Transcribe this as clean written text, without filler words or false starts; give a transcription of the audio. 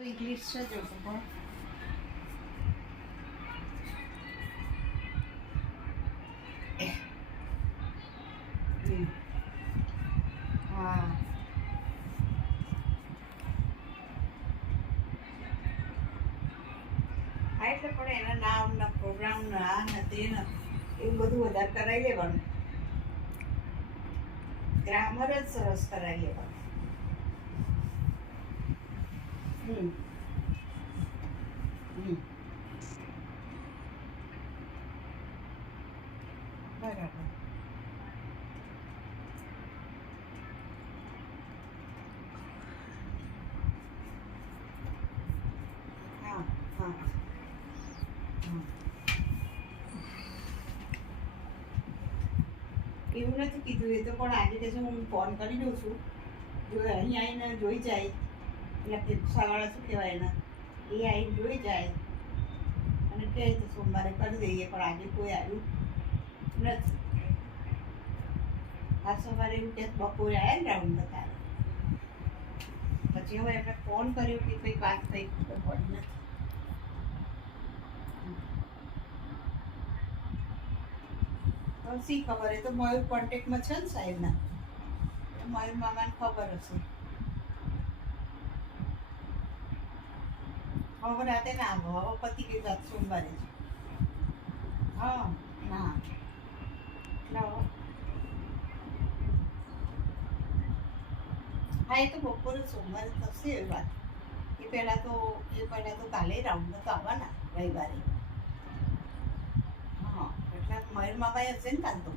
English છે જો પણ હા એટલે પણ એના નામના પ્રોગ્રામના આ ને તે ને એવું બધું વધારે કરાવી લેવાનું. ગ્રામર જ સરસ કરાવી લેવાનું. બરાબર. હા હા હા. એવું નથી કીધું, એ તો પણ આજે કે છે હું ફોન કરી દઉં છું, જો અહીં આવીને જોઈ જાય એટલે રિક્ષાવાળા શું કહેવાય એના એ આવીને જોઈ જાય અને કહે તો સોમવારે કરી દઈએ, પણ આજે કોઈ આવ્યું નથી. આજ સવારે એવું કે બપોરે આવ્યા ને રાઉન્ડ બતાવે, પછી હવે એમને ફોન કર્યો કે કંઈક વાત થઈ ખબર પડી નથી. તો શી ખબર, એ તો મયુર કોન્ટેક્ટમાં છે ને સાહેબના, મયુર મામાને ખબર હશે. હવે રાતે ના આવો, હવે પતિ કઈ વાત સોમવારે છે. હા ના એટલે હા, એ તો બપોરે સોમવારે થશે એ વાત. એ પહેલાં તો કાલે રાઉન્ડ તો આવવાના રવિવારે. હા એટલે મયુર મામાએ હશે ને કાલ તો.